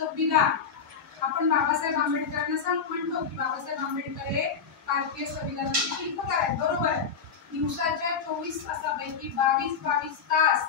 संविधान आपण बाबासाहेब आंबेडकरांना म्हणतो की बाबासाहेब आंबेडकर हे भारतीय संविधानाचे शिल्पकार आहेत, बरोबर आहे। दिवसाच्या 24 तासापैकी 22 तास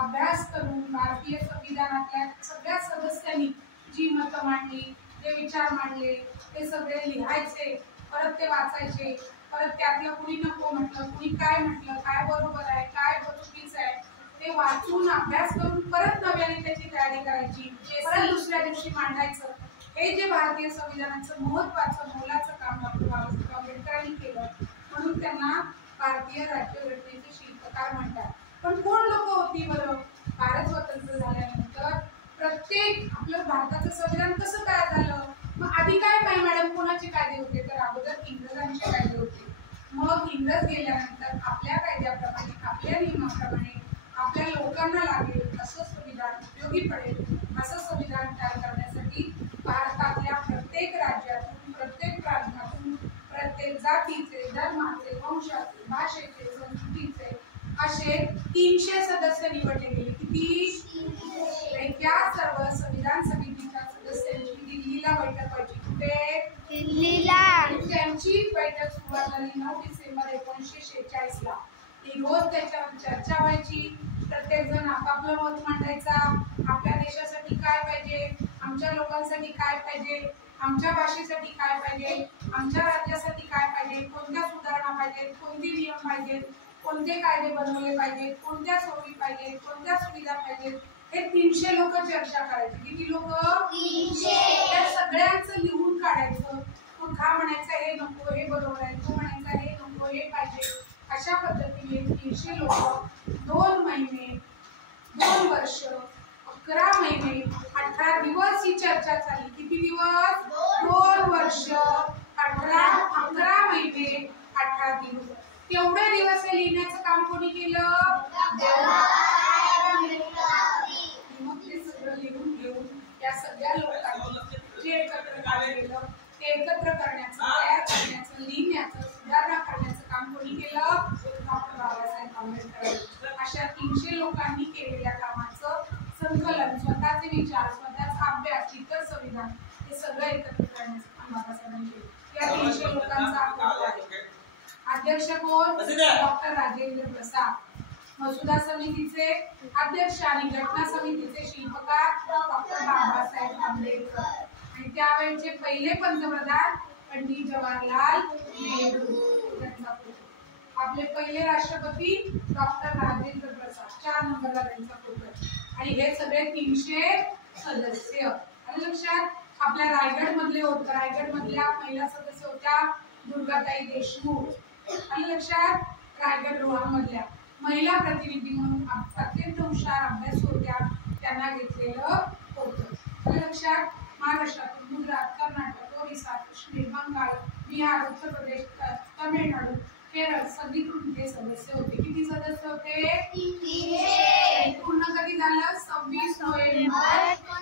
अभ्यास करून भारतीय संविधानातल्या सगळ्या सदस्यांनी जी मतं मांडली, जे विचार मांडले, ते सगळे लिहायचे, परत ते वाचायचे, परत त्यातलं कुणी नको म्हटलं, कुणी काय म्हटलं, काय बरोबर आहे, काय चुकीचं आहे, ते वाचून अभ्यास करून परत नव्याने त्याची तयारी करायची, परत दुसऱ्या दिवशी मांडायचं। हे जे भारतीय संविधानाचं महत्त्वाचं मोलाचं काम डॉक्टर बाबासाहेब आंबेडकरांनी केलं, म्हणून त्यांना भारतीय राज्यघटनेचे शिल्पकार म्हणतात। पण कोण लोक होती बरं? भारत स्वतंत्र झाल्यानंतर प्रत्येक आपलं भारताचं संविधान कसं तयार झालं? मग आधी काय मॅडम कोणाचे कायदे होते? तर अगोदर इंग्रजांचे कायदे होते। मग इंग्रज गेल्यानंतर आपल्या कायद्याप्रमाणे, आपल्या नियमाप्रमाणे आपल्या लोकांना लागेल असं संविधान, उपयोगी पडेल असं संविधान तयार करण्यासाठी भारतातल्या प्रत्येक राज्यातून, प्रत्येक प्रांतातून, प्रत्येक जातीचे, धर्माचे, वंशाचे, भाषेचे, संस्कृतीचे असे 300 सदस्य निवडले गेले। किती? त्या सर्व संविधान समितीच्या सदस्यांची दिल्लीला बैठक व्हायची। कुठे? दिल्लीला। त्यांची बैठक सुरुवात झाली 9 डिसेंबर 1946 ला। रोज त्याच्यावर चर्चा व्हायची, प्रत्येक जण आपापलं मत मांडायचा, आपल्या देशासाठी काय पाहिजे, आमच्या लोकांसाठी काय पाहिजे, आमच्या भाषेसाठी काय पाहिजे, आमच्या राज्यासाठी काय पाहिजे, कोणत्या सुधारणा पाहिजेत, कोणते नियम पाहिजेत, कोणते कायदे बनवले पाहिजेत, कोणत्या सोयी पाहिजेत, कोणत्या सुविधा पाहिजेत, हे 300 लोक चर्चा करायचे। किती लोक? 300। त्या सगळ्यांचं लिहून काढायचं, मग हा म्हणायचा हे नको, हे बरोबर आहे, तो म्हणायचा हे नको, हे पाहिजे। अशा पद्धतीने 300 लोक 2 महिने, 2 वर्ष, 11 महिने, 18 दिवस ही चर्चा झाली। किती दिवस? 2 वर्ष, 11 महिने, 18 दिवस। तेवढे दिवस हे लिहिण्याचं काम कोणी केलं? मग ते सगळं लिहून घेऊन या सगळ्या लोकांनी जे एकत्र काम केलं, ते एकत्र करण्याचं, तयार करण्याचं, लिहिण्याचं, सुधारणा करण्याचं काम कोणी केलं? डॉक्टर बाबासाहेब आंबेडकर। अशा 300 लोकांनी केलेल्या कामाचं संकलन, स्वतःचे विचार, स्वतःचा अभ्यास, इतर संविधान, हे सगळं एकत्र करण्याचं काम बाबासाहेबांनी केलं। या 300 लोकांचा अध्यक्ष कोण? डॉक्टर राजेंद्र प्रसाद। मसुदा समितीचे अध्यक्ष आणि घटना समितीचे शिल्पकार डॉक्टर बाबासाहेब आंबेडकर। आणि त्यावेळेचे पहिले पंतप्रधान पंडित जवाहरलाल नेहरू। आपले पहिले राष्ट्रपती डॉक्टर राजेंद्र प्रसाद, 4 नंबरला त्यांचा फोटो। आणि हे सगळे 300 सदस्य। आणि लक्षात, आपल्या रायगड मधले होते, रायगड मधल्या महिला सदस्य होत्या दुर्गाताई देशमुख। आणि लक्षात, रायगड रोहा मधल्या महिला प्रतिनिधी म्हणून अत्यंत हुशार अभ्यास होत्या, त्यांना घेतलेलं होतं। लक्षात, महाराष्ट्रातून गुजरात, कर्नाटक, ओरिसा, काश्मीर, बंगाल, बिहार, उत्तर प्रदेश, तमिळनाडू, केरळ सगळीकडून हे सदस्य होते। किती सदस्य होते? 300। पूर्ण कधी झालं? 26 नोव्हेंबर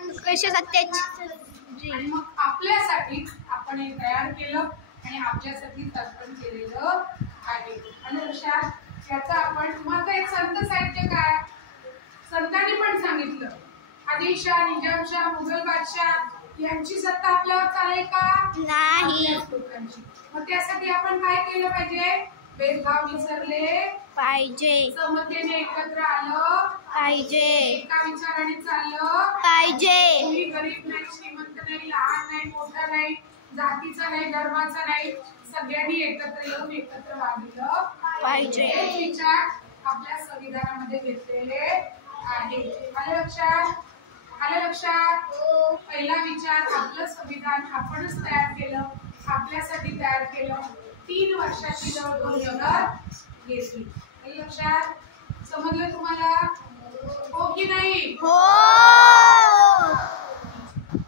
1987। आणि मग आपल्यासाठी आपण हे तयार केलं आणि आपल्यासाठी तर्पण केलेलं आहे। आणि लक्षात, याचा आपण तुम्हाला एक संत साहित्य काय, संतांनी पण सांगितलं, आदिलशाह, निजामशाह, मुघल बादशाह यांची सत्ता आपल्यावर चालेल का? नाही। मग त्यासाठी आपण काय केलं पाहिजे? भेदभाव विसरले पाहिजे, समतेने एकत्र आलं पाहिजे, एका विचाराने चाललं पाहिजे। कोणी गरीब नाही, श्रीमंत नाही, लहान नाही, मोठा नाही, जातीचा नाही, धर्माचा नाही, सगळ्यांनी एकत्र येऊन एकत्र वागलं पाहिजे। हे विचार आपल्या संविधानामध्ये घेतलेले आहे। आलं लक्षात? आलं लक्षात? पहिला विचार, आपलं संविधान आपणच तयार केलं, आपल्यासाठी तयार केलं, 3 वर्षाची जवळ मुदत घेतली। लक्षात? समजलं तुम्हाला? हो की नाही? हो।